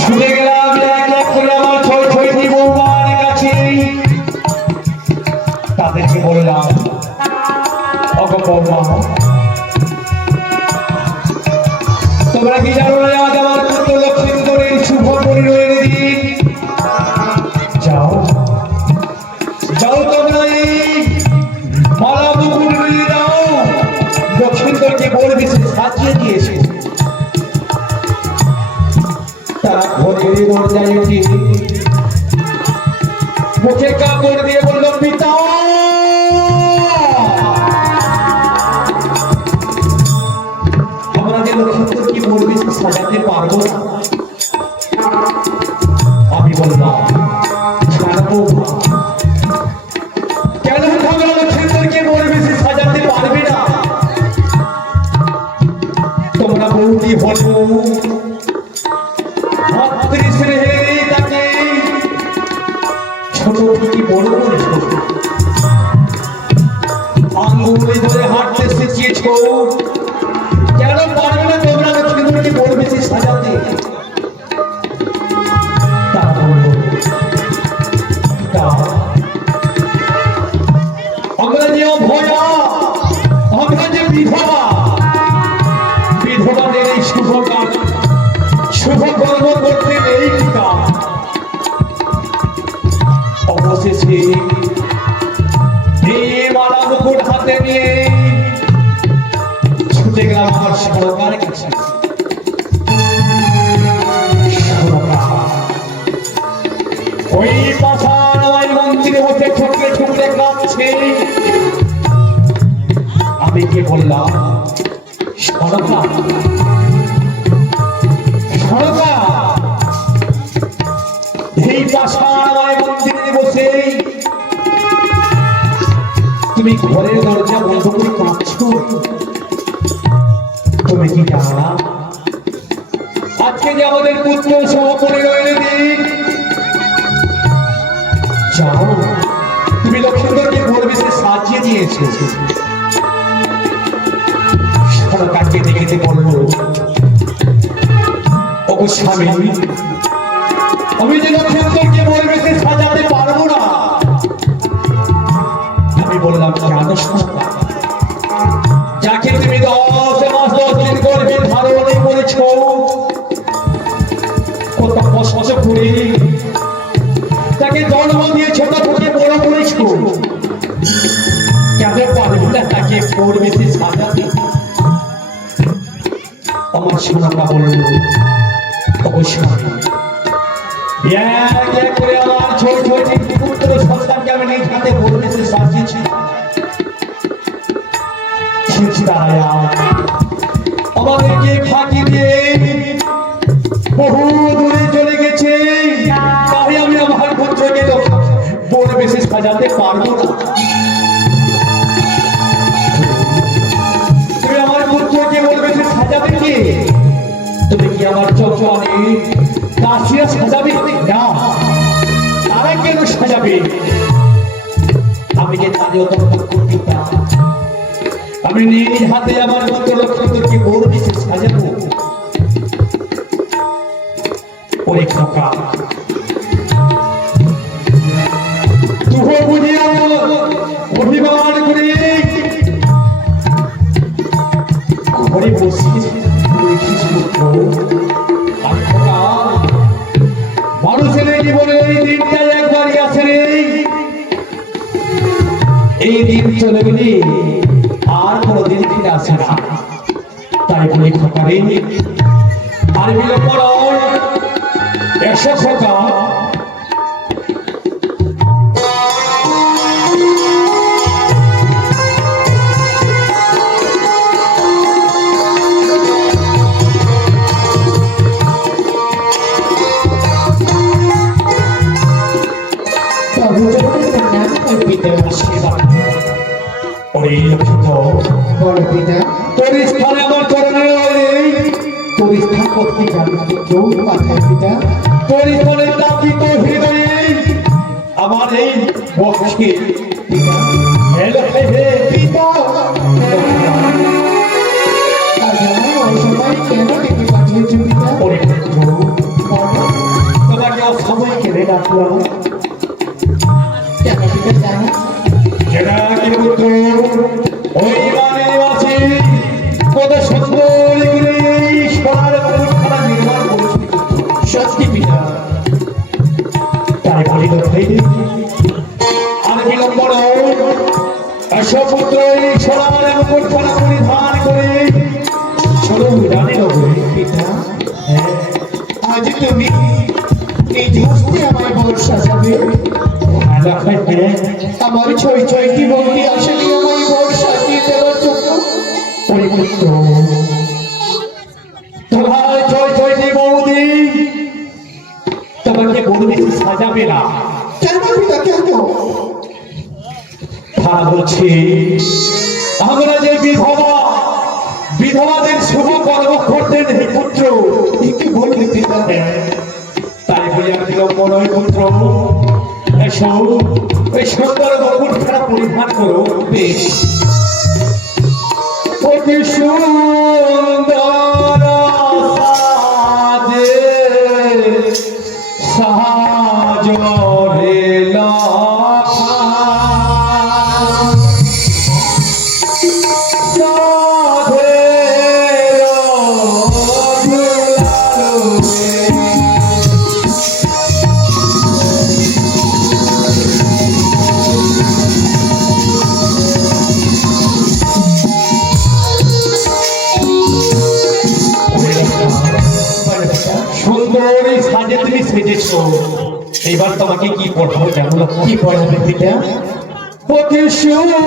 ছুটে গেলাম এক এক করে আমার ছয় ছয়টি বৌমার কাছে। তাদেরকে বললাম, ওগো বৌমা, তোমরা কি জানো না আজ আমার পুত্র লক্ষ্মীন্দরের শুভ পরিণয়ের দিন? যাও যাও, তোমরা এই মালা মুকুট নিয়ে যাও, লক্ষ্মীন্দরকে বলবে সে সাজিয়ে দিয়েছে। তারা ঘরের দরজায় উঠে মুখে কাপড় দিয়ে বলল, পিতা আমরা যে লক্ষ্মীন্দরকে বলবে সে সাজাতে পারবো না। আমি বললাম, ছাড়বো কেন? তোমরা লক্ষ্মীন্দরকে বলবে সে সাজাতে পারবে না? তোমরা বৌদি হলো তাকে ছোট থেকে বড় করেছ, আঙ্গুলে ধরে হাঁটতে শিখিয়েছ, কেন পারবে না তোমরা লক্ষ্মীন্দরকে বলবে সে সাজাতে? আমরা যে অভয়া, আমরা যে বিধবা, বিধবাদের এই শুভ কাজ, শুভ কর্ম করতে নেই পিতা। অবশেষে এই মালা মুকুট হাতে নিয়ে ছুটে গেলাম আমার সরকারের কাছে। ওই পাশান মন্দিরে বসে ঠুকরে ঠুকরে কাঁদছে। আমি কি বললাম, সরকার সরকার, এই পাশান মন্দিরে বসে তুমি ঘরের দরজা বন্ধ করে কাঁদছো? তুমি কি জানো না আজকে যে আমাদের পুত্র শুভ পরিণয়ের দিন? যাও, তুমি লক্ষ্মীন্দরকে বলবে সে সাজিয়ে দিয়েছে। সরকারকে দেখে বলবো, ওগো স্বামী, আমি যে লক্ষ্মীন্দরকে বলবে সে সাজাতে পারবো না। আমি বললাম, কেন সরকার? যাকে তুমি 10 মাস 10 দিন গর্ভে ধারণ করেছ, কত কষ্ট করে তাকে জন্ম দিয়ে ছোট থেকে বড় করেছ, কেন পারবে না তাকে করবে সে সাজাতে? আমার সোনাটা বলল, অবশ্যই এক এক করে আমার ছোট ছোট পুত্র সন্তানকে আমি নিজ হাতে বলবে সে সাজিয়েছি। আমাদেরকে ফাঁকি দিয়ে বহু দূরে চলে গেছে, তাই আমি আমার পুত্রকে বলবে সে সাজাতে পারবো না। তুমি আমার পুত্রকে বলবে সে সাজাবে কি? তুমি কি আমার চোখে কাশিয়া সাজাবে? না, তারা কেন সাজাবে? আমি যে তাদের করতে পার, আমি নিজ হাতে আমার পুত্র লক্ষ্মীন্দরকে বলবে সে সাজাবো। ওরে খোকা, তুহো বুঝিয়া অভিমান করে ঘরে বসে দেখিস পুত্র, মানুষের জীবনে এই দিনটা একবারই আসে রে। এই দিন চলে গেলে আর কোনদিন ফিরে আসে না। তাই বলে খোকারে, আর বিলম্ব নয়, এসো খোকা। তোর স্থানে আমার করণীয়, তোর স্থান করতে জানি পিতা, তোর স্থানে তাপিত হৃদয়ে আমার এই বক্ষে পিতা। সবাই কেন ডেকে পাঠিয়েছে পিতা? কেন পিতা জানো? যেটা কি পুত্র ওই মানে আছে কত সুন্দর করে এই সোনার মুকুটখানা নির্মাণ করেছে। সত্যি পিতা। তাই বলিল ভাই আর বিলম্ব নয়, এসব পুত্র এই সোনার মুকুটখানা পরিধান করে চলো রানী নগরে। পিতা আজ তুমি নিজ হস্তে আমায় বর সাজাবে। আমার ছয় ছয়টি বৌদি আসেনি আমায় বর সাজিয়ে দেওয়ার জন্য। ওই পুত্র তোমার ছয় ছয়টি বৌদি তোমাকে বৌদি সাজাবে না। কেন পিতা কেন? তারা বলছে আমরা যে বিধবা, বিধবাদের শুভ কর্ম করতে নেই পুত্র। কি বললি পিতা? তাই বলে আর বিলম্ব নয় পুত্র, এসো ওই সুন্দর মুকুটখানা পরিধান করো। বেশ। অতি সুন্দর সাজে সাজরে লখা সুন্দরী সাজে তুমি সেজেছো, এইবার তোমাকে কি পড়াবো জানো? কি পড়াবে পিতা? অতি সুন্দর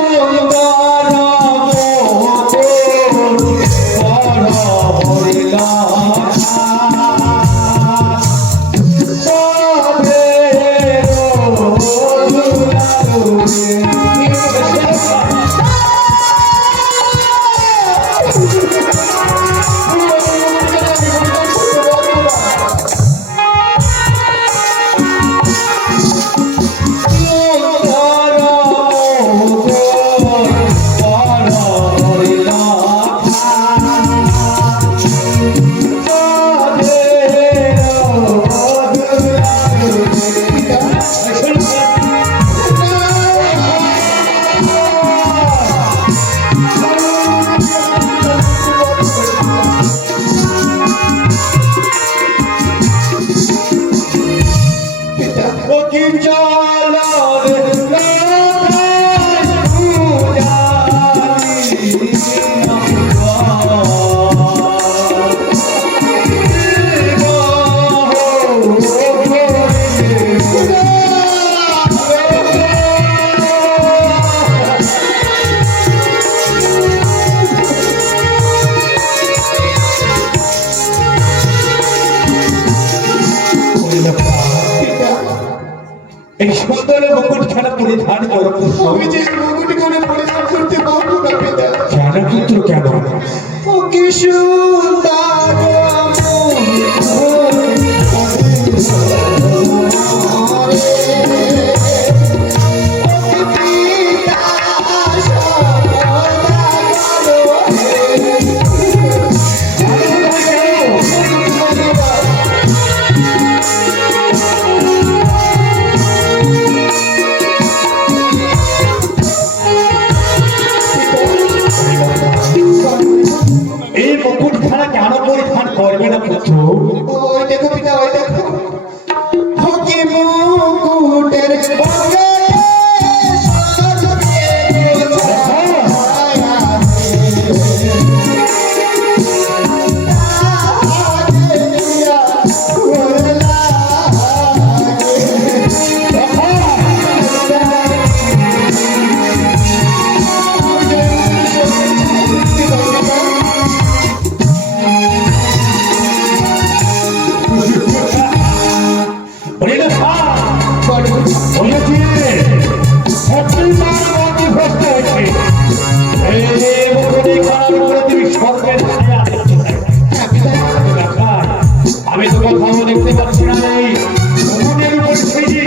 এই সুন্দর মুকুটখানা পরিধান করো। আমি যে মুকুট করে পরিধান করতে পারবো না পিতা। কেন পুত্র কেন? ও কি সুন্দর এই মুকুটখানা কেন পরিধান করবে না পুত্র? ওই দেখো পিতা, ওই দেখো। ও কি মুকুটের বগলে সাজবে ছায়া দিয়া ওলা আমি তো কোথাও দেখতে পাচ্ছি না এই মুকুটের উপর সেই যে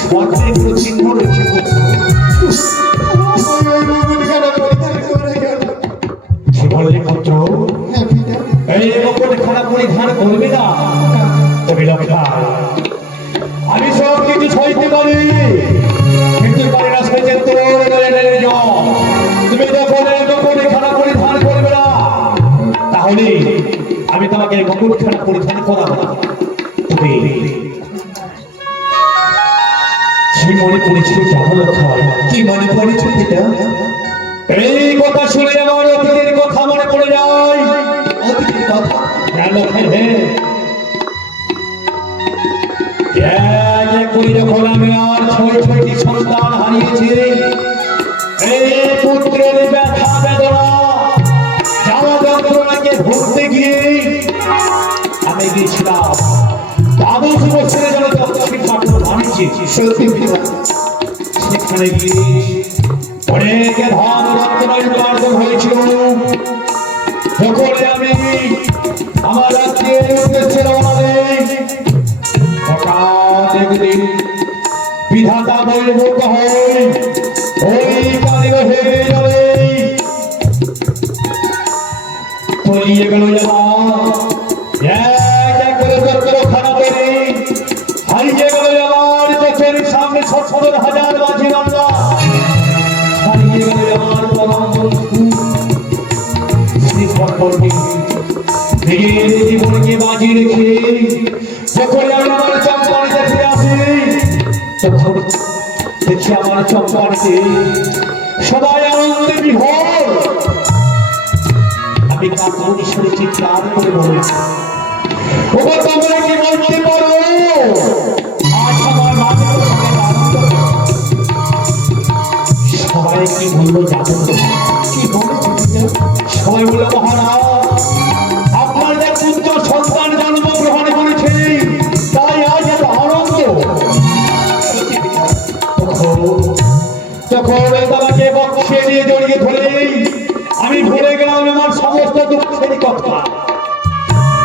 স্বর্ণের চিহ্ন রয়েছে। সে বললে পুত্র এই মুকুটখানা পরিধান করবে না? তবে লক্ষা আমি সব কিছু তোমাকে মুকুটখানা পরিধান করাবো, তবে কি মনে পড়েছিল জানো লক্ষা? কি মনে পড়েছে পিতা? এই কথা শুনে আমার অতীতের কথা মনে পড়ে যায়। অতীতের কথা? হ্যাঁ লক্ষা, হ্যাঁ। এক এক করে যখন আমি আর ছয়টি সন্তান হারিয়েছি, এই পুত্রের ব্যথা বেদনা জ্বালা যন্ত্রণাকে ভুলতে গিয়ে আমি গিয়েছিলাম দ্বাদশ বছরে যেন দক্ষিণ ঠাকুর বানিয়েছি। সত্যি পিতা? সেখানে গিয়ে অনেক ধান রত্নায় উপার্জন হয়েছিল। যখন আমি আমার রাজ্যের উদ্দেশ্যে রওনা দেই, হঠাৎ একদিন বিধাতা বৈভব হয় ওই কালীর হেরে যাবে, তলিয়ে গেল এক এক করে যন্ত্রখানা পেরে হারিয়ে গেল আমার চোখের সামনে ৭০,০০০ মাঝি বাংলা, হারিয়ে গেল আমার পরম বন্ধু শ্রী সকলকে নিজের জীবনকে বাজি রেখে যখন আমি আমার চম্পানিতে ফিরে আসি, তখন দেখি আমার চম্পানিতে সবাই আনন্দে বিভোর। আমি কাকুশ্বরে চিৎকার করে বলি, ওগো তোমরা কি বলতে পারো আজ আমার মাথার সাথে আনন্দ? সবাই কি বললো জানো? কি বলেছে পিতা? সবাই বললো মহারাজ আপনাদের পুত্র সন্তান জন্মগ্রহণ করেছে, তাই আজ এত আনন্দ। তখন তোমাকে বক্ষে নিয়ে জড়িয়ে ধরে আমি ভুলে গেলাম আমার সমস্ত দুঃখের কথা।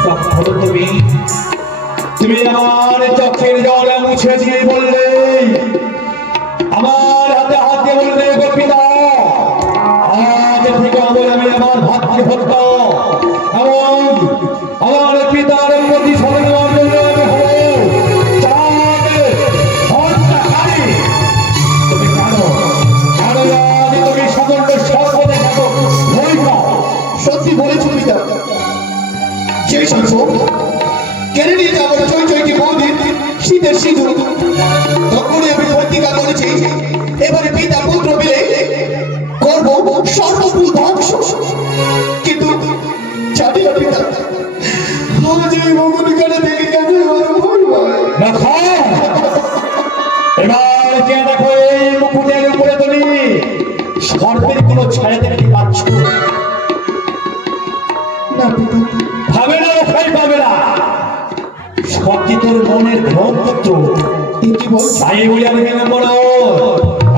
তখন তুমি আমার চোখের জল মুছে দিয়ে বললে, আমার হাতে হাত দিয়ে বললে, গোপিতা আজ থেকে আমি আমার ভাতৃভক্ত এবং আমার পিতার প্রতি স্মরণ নেওয়ার জন্য আমি হব চাঁদ হন্তাকারী। তুমি জানো আজ তুমি সকলকে সর্বদা থাকো ভয় পাও। সত্যি বলেছে পিতা? সেই সঙ্গ কেড়ে নিয়ে যাবো চৈচৈতি বৌদির শীতের সিঁদুর, তখনই আমি প্রতিজ্ঞা করেছি এবারে পিতা পুত্র মিলে করবো সর্বকুল ধ্বংস। কিন্তু জানি না পিতা, আজ এই মুকুটখানা দেখে কেন আমার ভয় হয়। দেখো এবার যে দেখো এই মুকুটের উপরে তুমি সর্বের কোনো ছায়া দেখতে পাচ্ছ না পিতা? ভাবে না রক্ষাই পাবে না, সবটি তোর মনের ভ্রম পুত্র। কি বলছ? তাই বলে আমি কেন বলো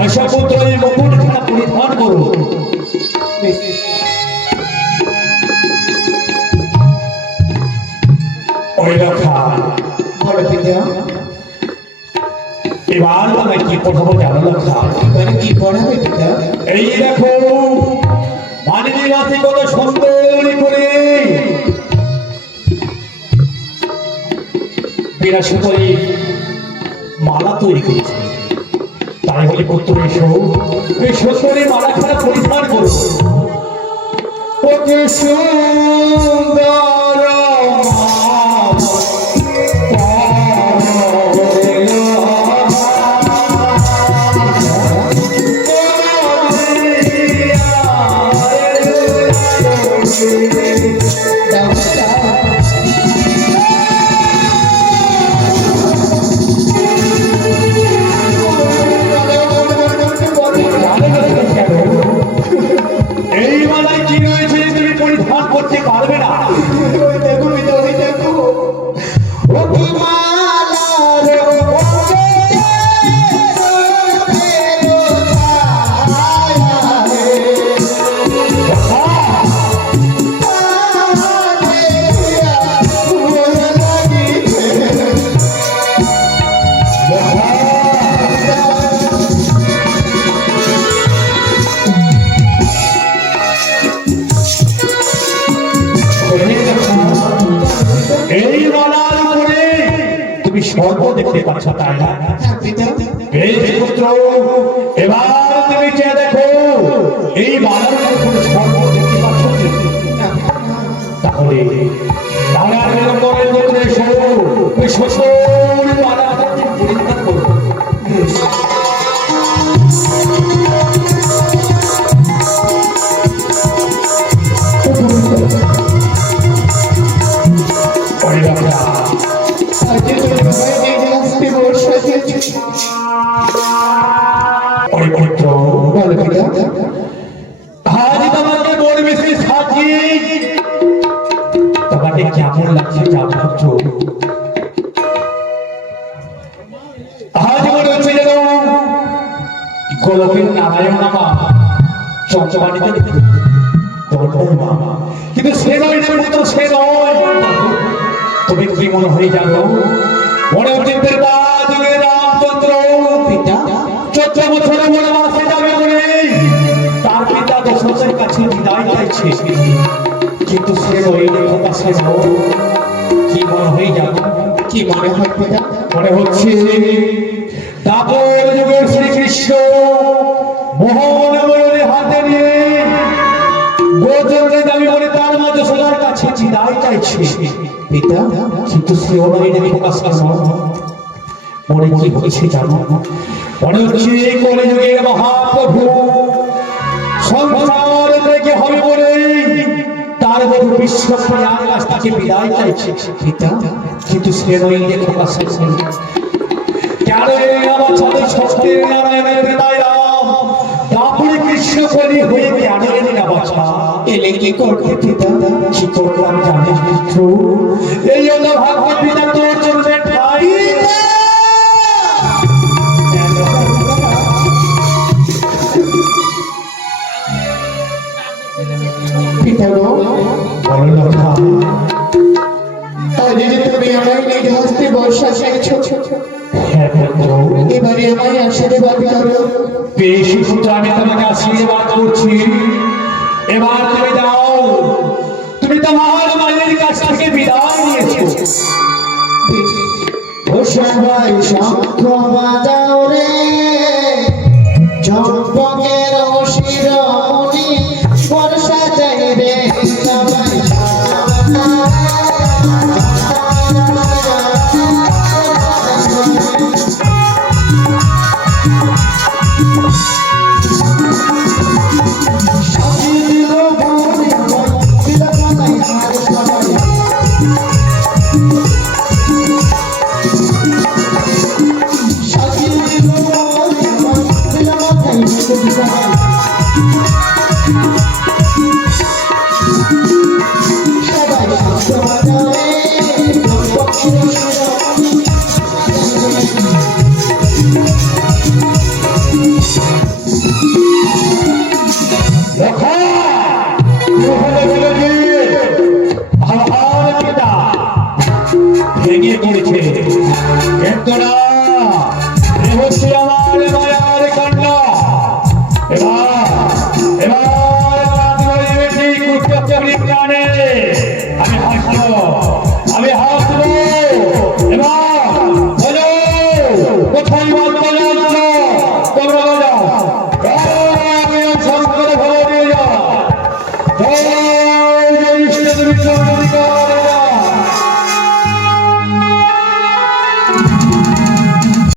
আশা পুত্র এই মুকুটখানা পরিধান করো। ওই রক্ষা বলো পিতা? এবার তোমায় কি পঠাবো জানো রক্ষা? এবারে কি পড়াবে পিতা? এই দেখো মানিনী রাতে কত সুন্দর করে বিরাশি করে মালা তৈরি করেছে, তাই বলে পুত্র এসো এই সুন্দরী মালাখানা পরিধান করো। অতি সুন্দর এই মালায় কি রয়েছে যে তুমি পরিধান করতে পারবে না? ওই দেখো পিতা, ওই দেখো এই মালার উপরে তুমি স্বর্গ দেখতে পাচ্ছ, তাই না? এই পুত্র এবার তুমি চেয়ে দেখো এই মালার উপরে স্বর্গ দেখতে পাচ্ছ কি? তাহলে তাহলে আর সকল বাধাকে পরিত্যাগ করব। ওরে বাবা, আজকে তোর ভাই এই আসতে বর্ষা দিয়েছে। ওরে পুত্র, বল পিতা, আজ তোমাকে বড় বেশি সাজিয়ে তোমাকে কেমন লাগছে যা ভাবছো? আজ মনে হচ্ছে যেন গোলকের নারায়ণ নামা চঞ্চবাণীতে কিন্তু সে নয় রে পুত্র, সে নয়। তুমি কি মনে হয় জানো? মনে হচ্ছে যুগের রামচন্দ্র পিতা 14 বছরে বনবাসে যাবে বলে তার পিতা দশরথের কাছে বিদায় চাইছে, কিন্তু সে নয় রে খোকা, সে নয়। কি মনে হয় জানো? কি মনে হয় পিতা? মনে হচ্ছে দাপর যুগের শ্রীকৃষ্ণ মোহন ময়ূরের হাতে নিয়ে গোচরে দাবি করে তার মা যশোদার কাছে বিদায় চাইছে, পিতা কিন্তু সেও নয় রে খোকা, সে নয়। মনে কি হচ্ছে জানো? মনে হচ্ছে কলিযুগের মহাপ্রভু সংসার থেকে হবে বলে তার বহু বিশ্বপ্রিয়ার কাছ থেকে বিদায় চাইছে, পিতা কিন্তু সে নয় রে খোকা, সে নয়। কেন আমার সাথে সত্যের নারায়ণের হৃদয় রাম দাপুরে কৃষ্ণ কলি হয়ে কেন এলে না বাছা? এলে কি করতে পিতা? কি করবো আমি জানি মিত্র, এই হলো ভাগ্য পিতা তোর জন্য ঠাই। পিতা গো, বলো না আজ যে তুমি আমায় নিজ হস্তে বর্ষা চেয়েছো, হ্যাঁ পুত্র, এবারে আমায় আশীর্বাদ করো। বেশ পুত্র, আমি তোমাকে আশীর্বাদ করছি। এবার তুমি যাও, তুমি তোমার মায়ের কাছ থেকে বিদায় নিয়েছো। ও সবাই শঙ্খ বাজাও রে, চম্পকের শিরোমণি বর্ষা চাই রে, সবাই ভেঙে পড়েছে,